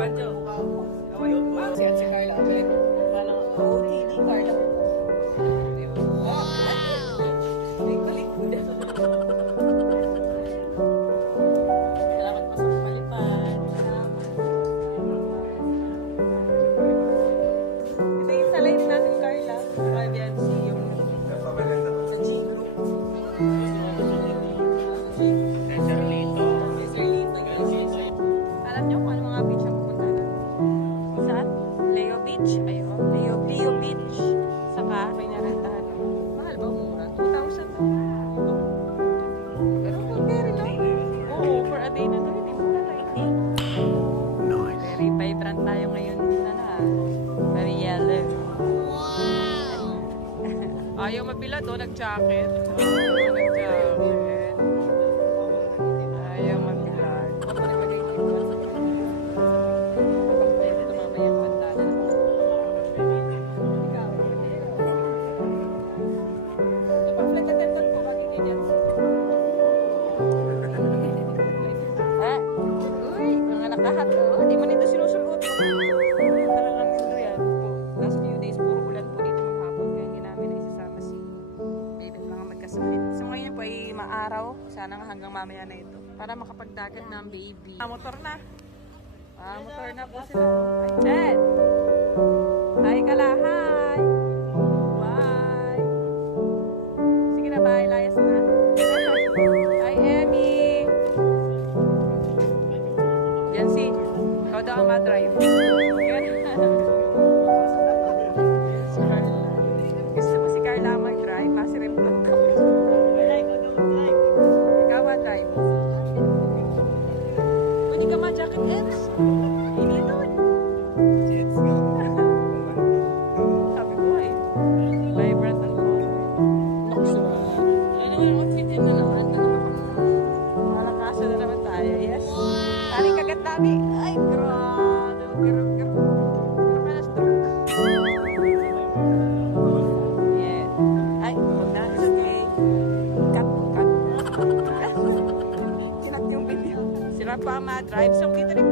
Banjo. Si Carla. Parang OOTD Carla. May kalikod. Salamat po sa palipad. Ito yung salayin natin, Carla. Privacy yung sa Gino. Alam niyo kung ano mga beach ang pupunta na? Saan? Leo Beach. Ayun. Leo Beach. Saka, may narentahan. Mahal ba? Mura? 2,000 to. Pero okay rin lang. Oo, for a day na to. Hindi mura na. Nice. Very vibrant tayo ngayon. Very yellow. Wow! Ayaw mabilad o. Nag-jacket. Nag-jacket. Ayaw mabilad. Uy, mga nakahat. Di mo nito sinusugot. Talagang nito yan. Last few days, puro ulan po dito maghapon. Kaya hindi namin naisasama si baby mga magkasakit. So ngayon po ay maaraw. Sana nga hanggang mamaya na ito. Para makapagdagat ng baby. Motor na. Motor na po sila. Ay, Ted! Hi ka la, hi! Bye! Sige na, bye. Layas na. Hi, Emmy! Yan si, ikaw daw ang ma-drive. Yan. Si Carla. Gusto mo si Carla mag-drive? Masirip lang kami. Ikaw ma-drive. Pwede ka ma-jacket ends. Hindi nun. Sabi ko ay, vibrant ang color. Yan yung outfitin na naman. Malakaso na naman tayo. Yes. Aling kagat dami. Ay, grabe. Giro ka na stroke. Yeah. Ay, huwag na. It's okay. Cut. Sinat yung video. Sila pa ma-drive. So, dito rin.